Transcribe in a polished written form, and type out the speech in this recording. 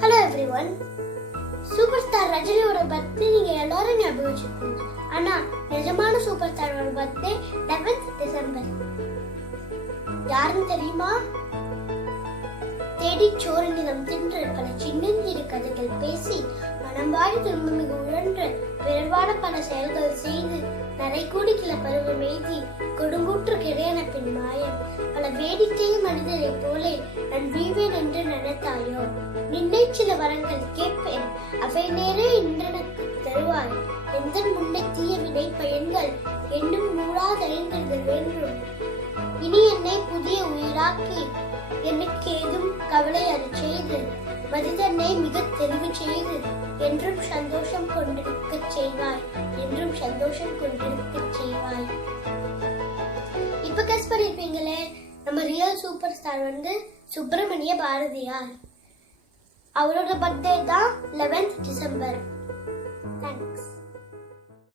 Hello everyone. Super star ரஜினியோட birthday நீங்க எல்லாரும் ஞாபகம் வச்சிருக்கீங்க. ஆனா நிஜமான சூப்பர் ஸ்டாரோட பர்த்டே 11th டிசம்பர். யாருன்னு தெரியுமா? தேடி சோறு நிலம் தின்று பல சின்னஞ்சிறு கதைகள் பேசி மனம்பாடி துன்பமிகு உழன்று பிறர்வாட பல செயல்கள் செய்து நரைக்கூடி கிள பருவம் எய்தி கொடுங்கூற்று கிடையான பின் மாயம் பல வேடிக்கை மனிதரை போலே நான் வீவேன் என்று நினைத்தாயோ. நின்னை சில வரங்கள் கேட்பேன், அவை நேரே இன்றனக்கு தருவாய். எந்த முன்னை தீய வினை பயன்கள் என்னும் மூடாதறிந்தது வேண்டும். இனி என்னை புதிய உயிராக்கி எனக்கு ஏதும் கவலை அறி செய்து மனிதனை மிக தெளிவு செய்து என்றும் சந்தோஷம் கொண்டிருக்க செய்வாய், என்றும் சந்தோஷம் கொண்டிருக்க செய்வாய். இப்ப கெஸ் பண்ணிருப்பீங்களே, நம்ம real super star Subramania Bharathiyar. அவரோட பர்த்டே தான் 11th டிசம்பர். தேங்க்ஸ்.